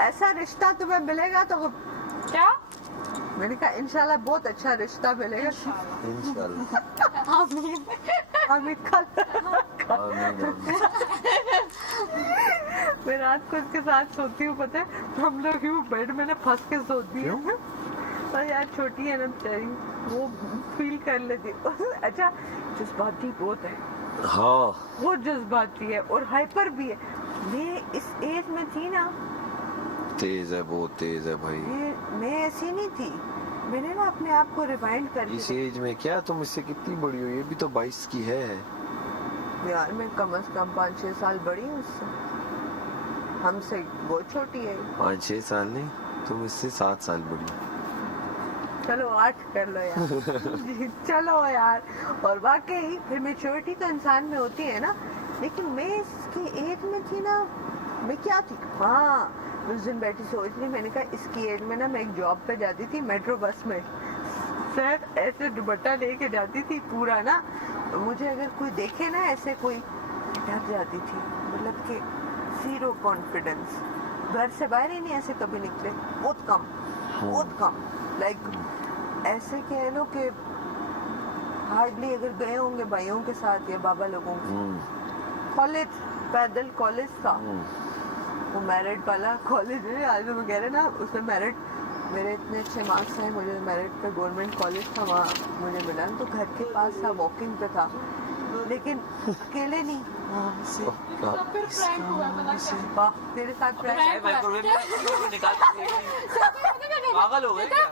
ऐसा रिश्ता तुम्हें मिलेगा तो क्या? मैंने कहा इंशाल्लाह बहुत अच्छा रिश्ता मिलेगा। इंशाल्लाह। आमीन। अभी कल आमीन आमीन। मैं रात को इसके साथ सोती हूँ, पता है हम लोग यूँ बेड में ना फंस के सोती है। पर यार छोटी है ना बेचारी, वो फील कर लेती। अच्छा जज्बाती बहुत है, हाँ बहुत जज्बाती है और हाइपर भी है। मैं इस एज में थी ना, तेज है, बहुत तेज है भाई। मैं ऐसी नहीं थी। मैंने ना अपने आप को रिवाइंड कर इस एज में क्या, तुम इससे कितनी बड़ी हो? ये भी तो 22 की है। यार मैं कम से कम 5-6 साल बड़ी हूँ उससे, हमसे बहुत छोटी है। 5-6 साल नहीं, तुम इससे 7 साल बड़ी हो। चलो 8 कर लो यार। चलो यार। और वाकई फिर मेच्योरिटी तो इंसान में होती है ना, लेकिन मैं इसकी एज में थी ना, मैं क्या थी। हाँ उस दिन बैठी सोच रही, मैंने कहा इसकी एज में ना मैं एक जॉब पे जाती थी मेट्रो बस में, सर ऐसे दुपट्टा लेके जाती थी पूरा ना, मुझे अगर कोई देखे ना ऐसे कोई, डर जाती थी। मतलब कि जीरो कॉन्फिडेंस, घर से बाहर ही नहीं ऐसे कभी निकले, बहुत कम बहुत कम। लाइक ऐसे कह लो कि हार्डली अगर गए होंगे भाइयों के साथ या बाबा लोगों के। कॉलेज, पैदल कॉलेज था, वो मेरिट वाला कॉलेज है। आज तो मैं कह रहे ना उसमें मेरिट, मेरे इतने अच्छे मार्क्स हैं, मुझे मेरिट पे गवर्नमेंट कॉलेज था, वहाँ मुझे मिला। तो घर के पास था, वॉकिंग पे था, लेकिन अकेले नहीं। फिर प्रैंक हुआ, पता क्या? वाह तेरे साथ प्रैंक। पागल हो गए क्या?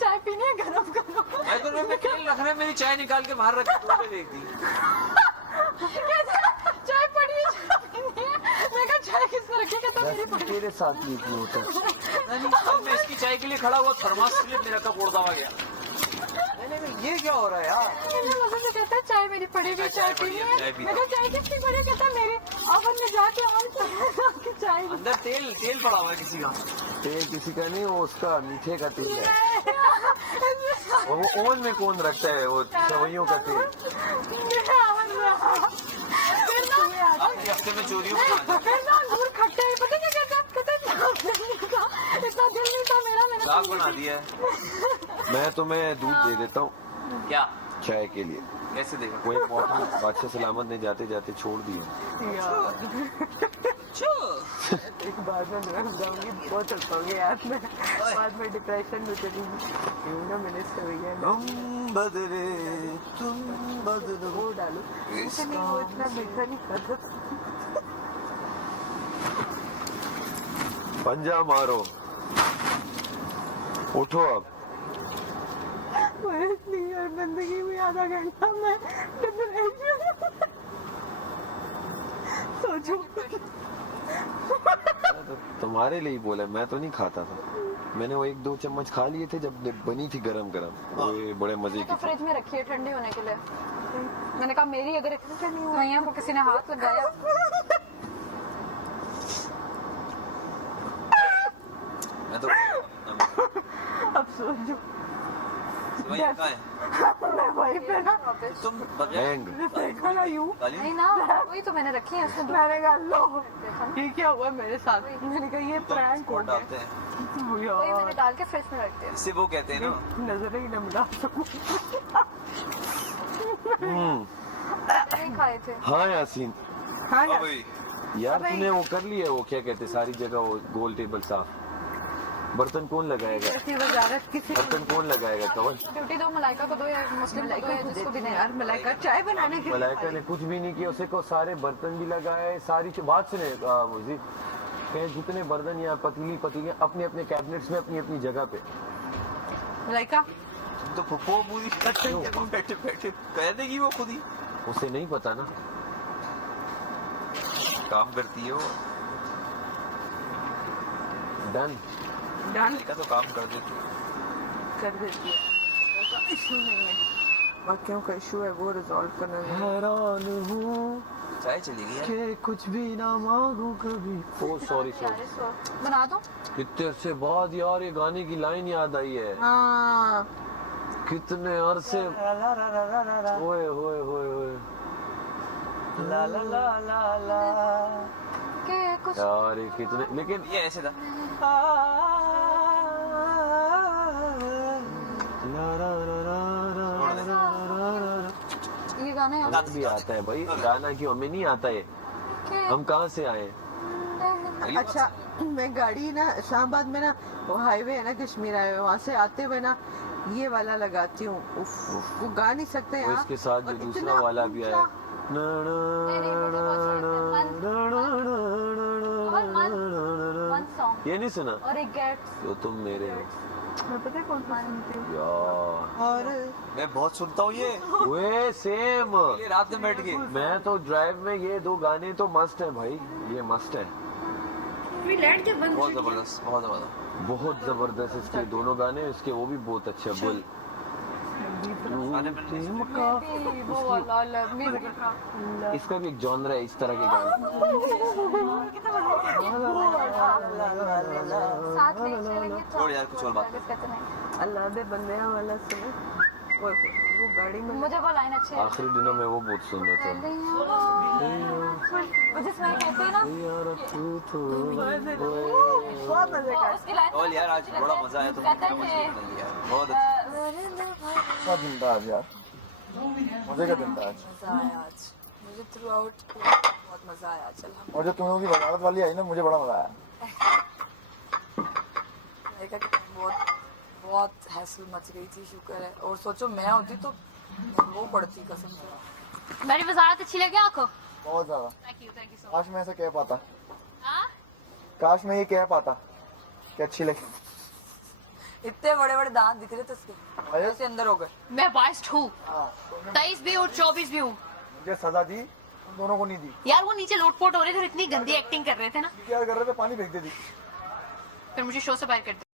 चाय पीनी है गरम गरम? माइक्रोवेव में तेल रख रहे हैं, मेरी चाय निकाल के बाहर रख के तो देख दी। चाय पड़ी है, चाय पीनी है। मैं कहा चाय किसने रखी? कहता मेरी पड़ी। तेरे साथ नहीं क्यों होता? नहीं, कल मैं इसकी चाय के लिए खड़ा हुआ, थर्मास स्लिप मेरा कप उड़ता हुआ गया। नहीं, ये क्या हो रहा है यार? मुझे कहता चाय मेरी पड़ी हुई, चाय पीनी है। मैं कहा चाय किसकी पड़ी? कहता मेरी। ओवन में जाके हम चाय अंदर तेल पड़ा हुआ है किसी का। तेल किसी का नहीं, वो उसका मीठे का तेल है। और वो ओवन में कौन रखता है वो सेवइयों का तेल? आखिरी हफ्ते में चोरियों को खट्टे पता क्या कहता? इतना दिल नहीं था मेरा, मैंने साग बना दिया है। मैं तुम्हें दूध दे देता हूँ क्या? चाय के लिए। कैसे देगा? कोई बॉटल बादशाह सलामत ने जाते जाते छोड़ दी है। एक बार में मैं जाऊंगी, बहुत हंसोगे यार। मैं बाद में डिप्रेशन में चलूंगी। यूं ना मैंने सवैया तुम बदले, तुम बदलो। वो डालो, उसे नहीं, वो इतना मीठा नहीं खाता। पंजा मारो, उठो अब। मैं इतनी यार जिंदगी में आधा घंटा मैं डिप्रेशन सोचो। तुम्हारे लिए ही बोला, मैं तो नहीं खाता था। मैंने वो 1-2 चम्मच खा लिए थे जब बनी थी गरम गरम, वो बड़े मजे की तो थी। फ्रिज में रखी है ठंडी होने के लिए। मैंने कहा मेरी अगर सवैया को किसी ने हाथ लगाया। मैं तो अब सोचो सवैया कहाँ है? मैं वहीं पे ना, तुम हैंग। देखा ना यूं, नहीं ना, वही तो मैंने रखी है उसमें। मैंने कहा लो ये क्या हुआ मेरे साथ। मैंने कहा ये प्रैंक हो डालते हैं, गया वही मैंने यार, डाल के फ्रिज में रख दिया। इसे वो कहते हैं ना। नजर ही न मिला सकूं। नहीं खाए थे। हाँ यासीन, हाँ ओ यार, भाई, यार अबे। तूने वो कर लिया, वो क्या कहते सारी जगह वो गोल टेबल साफ। बर्तन कौन लगाएगा? ऐसी वजारत किसी बर्तन कौन लगाएगा? कवन? ड्यूटी दो मलाइका को दो या मुस्लिम को दो या जिसको भी नहीं। यार मलाइका चाय बनाने के लिए मलाइका ने कुछ भी नहीं किया, उसे को सारे बर्तन भी लगाए, सारी बात सुने मुझे कहे जितने बर्तन या पतीली अपने अपने कैबिनेट्स में अपनी अपनी जगह पे। मलाइका तुम तो फुफो पूरी बैठे बैठे कह देगी वो खुद ही। उसे नहीं पता ना, काम करती है वो। डन। डन का तो काम कर देती कर देती है, उसका इशू नहीं है। बाकियों का इशू है वो रिजॉल्व करना है। हैरान हूँ चाय चली गई यार। कि कुछ भी ना मांगू कभी। ओ सॉरी यार इसको बना दो। कितने अरसे बाद यार ये गाने की लाइन याद आई है। हाँ कितने अरसे। ओए ओए ओए ओए। ला ला ला ला ला। के कुछ यार ये कितने, लेकिन ये ऐसे था। ये गाना याद हमें भी आता है भाई गाना, क्यों हमें नहीं आता है? हम कहाँ से आए? अच्छा मैं गाड़ी ना इस्लामाबाद में ना वो हाईवे है ना कश्मीर हाईवे, वहाँ से आते हुए ना ये वाला लगाती हूँ। उफ, वो गा नहीं सकते और यार। इसके साथ जो और दूसरा इतना वाला भी आया, वन सॉन्ग ये नहीं सुना? और एक गेट्स तो तुम मेरे हो मैं पता है कौन सा सुनती हूँ यार। और मैं बहुत सुनता हूँ ये वे सेम, ये रात में बैठ के। मैं तो ड्राइव में ये दो गाने तो मस्त है भाई, ये मस्त है, बहुत जबरदस्त, बहुत जबरदस्त। बहुत जबरदस्त इसके दोनों गाने, इसके वो भी बहुत अच्छे हैं। बुल गाने में वो वाला म्यूजिक इसका भी एक जॉनर है इस तरह के गाने। साथ ले चलेंगे तो छोड़ यार, कुछ और बात। कहते नहीं। अल्लाह दे बंदे वाला सुने वो गाड़ी में मुझे वो लाइन अच्छी है आखिरी दिनों में वो बहुत सुन रहे थे। वो जिसमें कहते हैं ना बहुत मजे वो का उसकी लाइन बोल यार, आज बड़ा मजा आया तुमने कहते क्या थे मजे यार, बहुत अच्छा। क्या दिन था आज यार, मजे का दिन था आज। मजा आया आज मुझे थ्रू आउट बहुत मजा आया। चल और जो तुम लोगों की बगावत वाली आई ना, मुझे बड़ा मजा आया। अमेरिका के टाइम बहुत बहुत हैसल मच गई थी, शुक्र है। और सोचो मैं होती तो वो पड़ती कसम से। मेरी वजारत अच्छी लगी आपको? बहुत ज्यादा। थैंक यू सो काश मैं ऐसा कह पाता, मच। काश मैं ये कह पाता कि अच्छी लगी। इतने बड़े बड़े दांत दिख रहे थे उसके, ऐसे अंदर हो गए। मैं बाइस्ड हूँ, हाँ, 23 भी हूँ, 24 भी हूँ। मुझे सजा दी, तुम दोनों को नहीं दी। यार वो नीचे लोटपोट हो रहे थे और इतनी गंदी एक्टिंग कर रहे थे ना, क्या कर रहे थे, पानी फेंक दे दी। फिर मुझे शो से बाहर कर दिया।